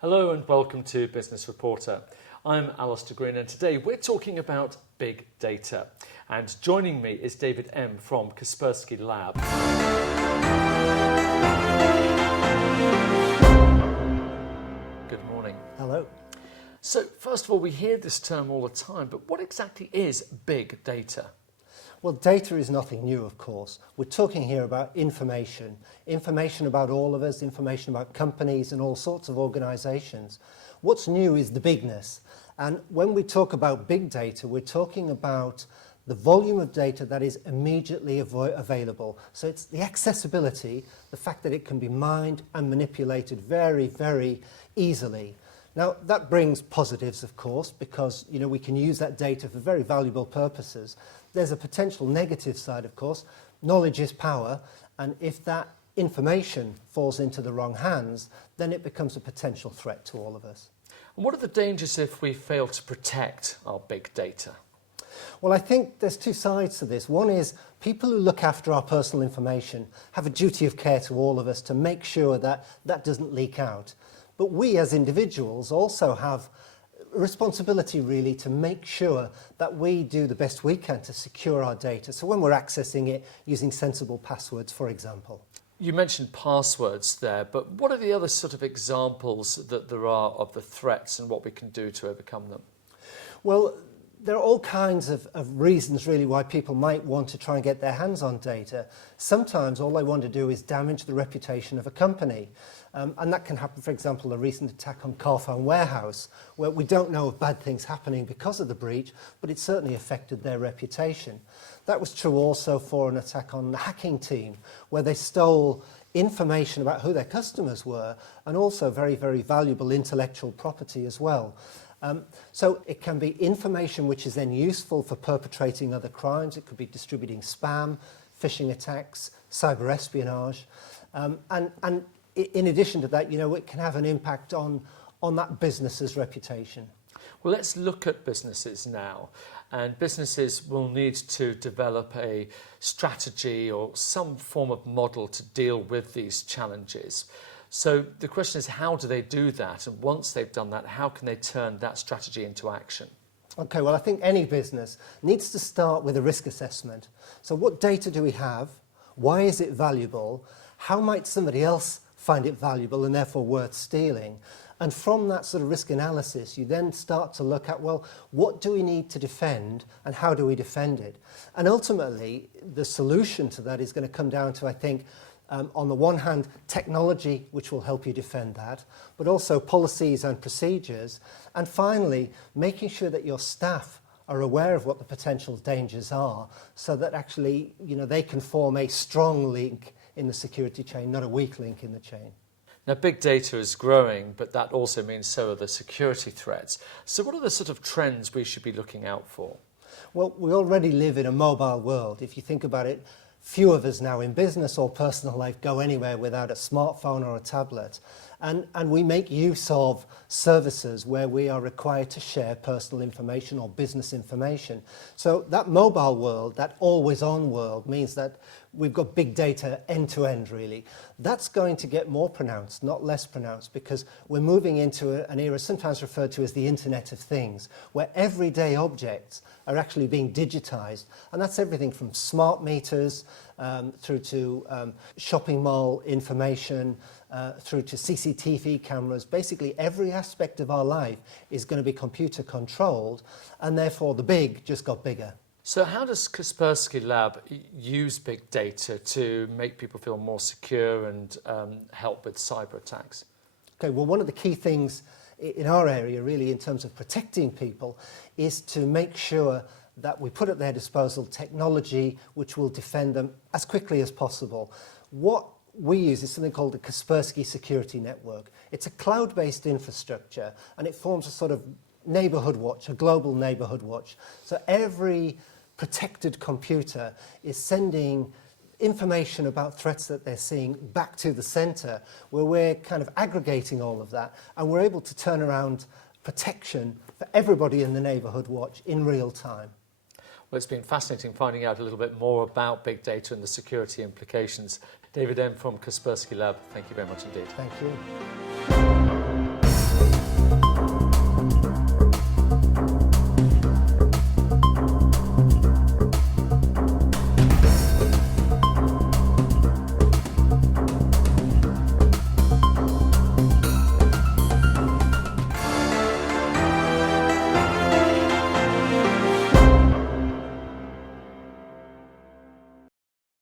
Hello and welcome to Business Reporter. I'm Alistair Green and today we're talking about big data. And joining me is David M. from Kaspersky Lab. Good morning. Hello. So first of all, we hear this term all the time, but what exactly is big data? Well, data is nothing new, of course. We're talking here about information about all of us, information about companies and all sorts of organisations. What's new is the bigness. And when we talk about big data, we're talking about the volume of data that is immediately available. So it's the accessibility, the fact that it can be mined and manipulated very, very easily. Now, that brings positives, of course, because we can use that data for very valuable purposes. There's a potential negative side, of course. Knowledge is power, and if that information falls into the wrong hands, then it becomes a potential threat to all of us. And what are the dangers if we fail to protect our big data? Well, I think there's two sides to this. One is people who look after our personal information have a duty of care to all of us to make sure that that doesn't leak out. But we as individuals also have a responsibility really to make sure that we do the best we can to secure our data. So when we're accessing it using sensible passwords, for example. You mentioned passwords there, but what are the other sort of examples that there are of the threats and what we can do to overcome them? Well, there are all kinds of reasons really why people might want to try and get their hands on data. Sometimes all they want to do is damage the reputation of a company. And that can happen, for example, a recent attack on Carphone Warehouse, where we don't know of bad things happening because of the breach, but it certainly affected their reputation. That was true also for an attack on the hacking team, where they stole information about who their customers were and also very, very valuable intellectual property as well. So it can be information which is then useful for perpetrating other crimes. It could be distributing spam, phishing attacks, cyber espionage. And in addition to that, it can have an impact on that business's reputation. Well, let's look at businesses now. And businesses will need to develop a strategy or some form of model to deal with these challenges. So the question is, how do they do that? And once they've done that, how can they turn that strategy into action? Okay, well, I think any business needs to start with a risk assessment. So what data do we have? Why is it valuable? How might somebody else find it valuable and therefore worth stealing? And from that sort of risk analysis, you then start to look at, well, what do we need to defend and how do we defend it? And ultimately, the solution to that is going to come down to, I think, on the one hand, technology, which will help you defend that, but also policies and procedures. And finally, making sure that your staff are aware of what the potential dangers are so that actually, they can form a strong link in the security chain, not a weak link in the chain. Now, big data is growing, but that also means so are the security threats. So what are the sort of trends we should be looking out for? Well, we already live in a mobile world. If you think about it, few of us now in business or personal life go anywhere without a smartphone or a tablet. And we make use of services where we are required to share personal information or business information. So that mobile world, that always-on world, means that we've got big data end-to-end, really. That's going to get more pronounced, not less pronounced, because we're moving into an era sometimes referred to as the Internet of Things, where everyday objects are actually being digitized. And that's everything from smart meters through to shopping mall information, through to CCTV cameras. Basically, every aspect of our life is going to be computer controlled, and therefore the big just got bigger. So how does Kaspersky Lab use big data to make people feel more secure and help with cyber attacks? Okay, well, one of the key things in our area, really, in terms of protecting people, is to make sure that we put at their disposal technology which will defend them as quickly as possible. What we use is something called the Kaspersky Security Network. It's a cloud-based infrastructure, and it forms a sort of neighbourhood watch, a global neighbourhood watch. So every protected computer is sending information about threats that they're seeing back to the centre, where we're kind of aggregating all of that, and we're able to turn around protection for everybody in the neighbourhood watch in real time. Well, it's been fascinating finding out a little bit more about big data and the security implications. David M. from Kaspersky Lab, thank you very much indeed. Thank you.